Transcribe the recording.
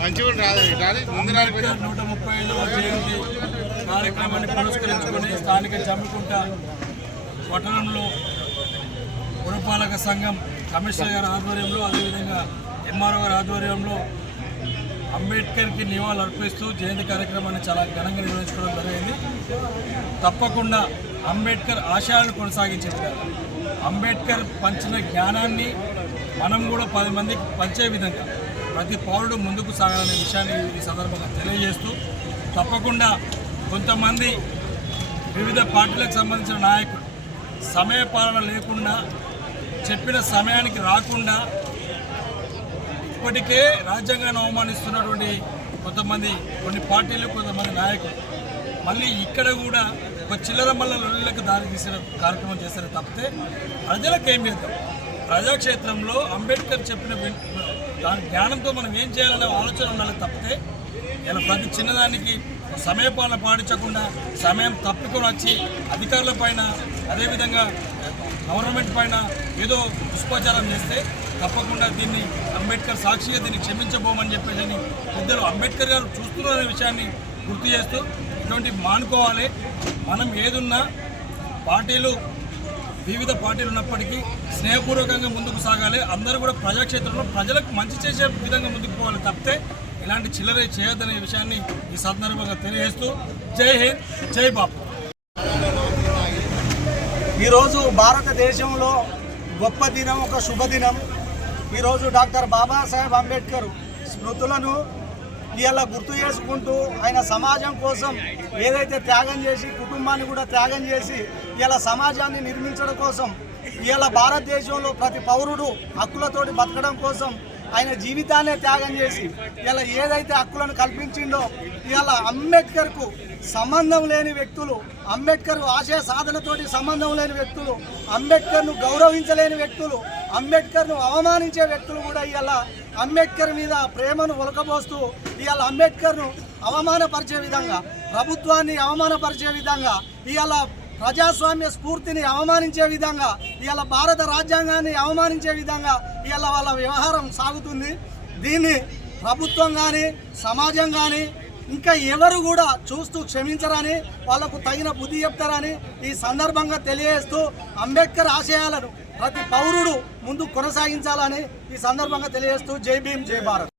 135వ జయంతి కార్యక్రమాన్ని పురస్కరించుకొని స్థానిక జమ్మికుంట పట్టణంలో పురపాలక సంఘం కమిషనర్ గారి ఆధ్వర్యంలో అదేవిధంగా ఎంఆర్ఓ గారి ఆధ్వర్యంలో అంబేద్కర్కి నివాళులు అర్పిస్తూ జయంతి కార్యక్రమాన్ని చాలా ఘనంగా నిర్వహించుకోవడం జరిగింది. తప్పకుండా అంబేద్కర్ ఆశయాలను కొనసాగించే విధంగా అంబేద్కర్ పంచిన జ్ఞానాన్ని మనం కూడా 10 మందికి పంచే విధంగా ప్రతి పౌరుడు ముందుకు సాగాలనే విషయాన్ని ఈ సందర్భంగా తెలియజేస్తూ తప్పకుండా కొంతమంది వివిధ పార్టీలకు సంబంధించిన నాయకులు సమయపాలన లేకుండా చెప్పిన సమయానికి రాకుండా ఇప్పటికే రాజ్యాంగాన్ని అవమానిస్తున్నటువంటి కొన్ని పార్టీలు కొంతమంది నాయకులు మళ్ళీ ఇక్కడ కూడా ఒక చిల్లర మల్ల లొల్లిలకు దారి తీసిన కార్యక్రమం చేశారు తప్పితే ప్రజలకేం చేద్దాం. ప్రజాక్షేత్రంలో అంబేద్కర్ చెప్పిన దాని జ్ఞానంతో మనం ఏం చేయాలనే ఆలోచన ఉండాలి తప్పితే ఇలా ప్రతి చిన్నదానికి సమయపాలన పాటించకుండా సమయం తప్పుకొని వచ్చి అధికారుల పైన అదేవిధంగా గవర్నమెంట్ పైన ఏదో దుష్ప్రచారం చేస్తే తప్పకుండా దీన్ని అంబేద్కర్ సాక్షిగా దీన్ని క్షమించబోమని చెప్పేసి పెద్దలు అంబేద్కర్ గారు చూస్తున్నారనే విషయాన్ని గుర్తు చేస్తూ ఇటువంటి మానుకోవాలి. మనం ఏదున్నా పార్టీలు వివిధ పార్టీలు ఉన్నప్పటికీ స్నేహపూర్వకంగా ముందుకు సాగాలి. అందరూ కూడా ప్రజాక్షేత్రంలో ప్రజలకు మంచి చేసే విధంగా ముందుకు పోవాలి తప్పితే ఇలాంటి చిల్లర చేయొద్దనే విషయాన్ని ఈ సందర్భంగా తెలియజేస్తూ జై హింద్, జై బాపు. ఈరోజు భారతదేశంలో గొప్ప దినం, ఒక శుభదినం. ఈరోజు డాక్టర్ బాబాసాహెబ్ అంబేద్కర్ స్మృతులను ఇలా గుర్తు చేసుకుంటూ ఆయన సమాజం కోసం ఏదైతే త్యాగం చేసి కుటుంబాన్ని కూడా త్యాగం చేసి ఇలా సమాజాన్ని నిర్మించడం కోసం ఇలా భారతదేశంలో ప్రతి పౌరుడు హక్కులతోటి బతకడం కోసం ఆయన జీవితాన్నే త్యాగం చేసి ఇలా ఏదైతే హక్కులను కల్పించిండో ఇలా అంబేద్కర్కు సంబంధం లేని వ్యక్తులు, అంబేద్కర్ ఆశయ సాధనతోటి సంబంధం లేని వ్యక్తులు, అంబేద్కర్ను గౌరవించలేని వ్యక్తులు, అంబేద్కర్ను అవమానించే వ్యక్తులు కూడా ఇలా అంబేద్కర్ మీద ప్రేమను ఒలకబోస్తూ ఇవాళ అంబేద్కర్ను అవమానపరిచే విధంగా, ప్రభుత్వాన్ని అవమానపరిచే విధంగా, ఇవాళ ప్రజాస్వామ్య స్ఫూర్తిని అవమానించే విధంగా, ఇవాళ భారత రాజ్యాంగాన్ని అవమానించే విధంగా ఇవాళ వాళ్ళ వ్యవహారం సాగుతుంది. దీన్ని ప్రభుత్వం కానీ సమాజం కానీ ఇంకా ఎవరు కూడా చూస్తూ క్షమించరని, వాళ్లకు తగిన బుద్ధి చెప్తారని ఈ సందర్భంగా తెలియజేస్తూ అంబేద్కర్ ఆశయాలను ప్రతి పౌరుడు ముందు కొనసాగించాలని ఈ సందర్భంగా తెలియజేస్తూ జై భీమ్, జై భారత్.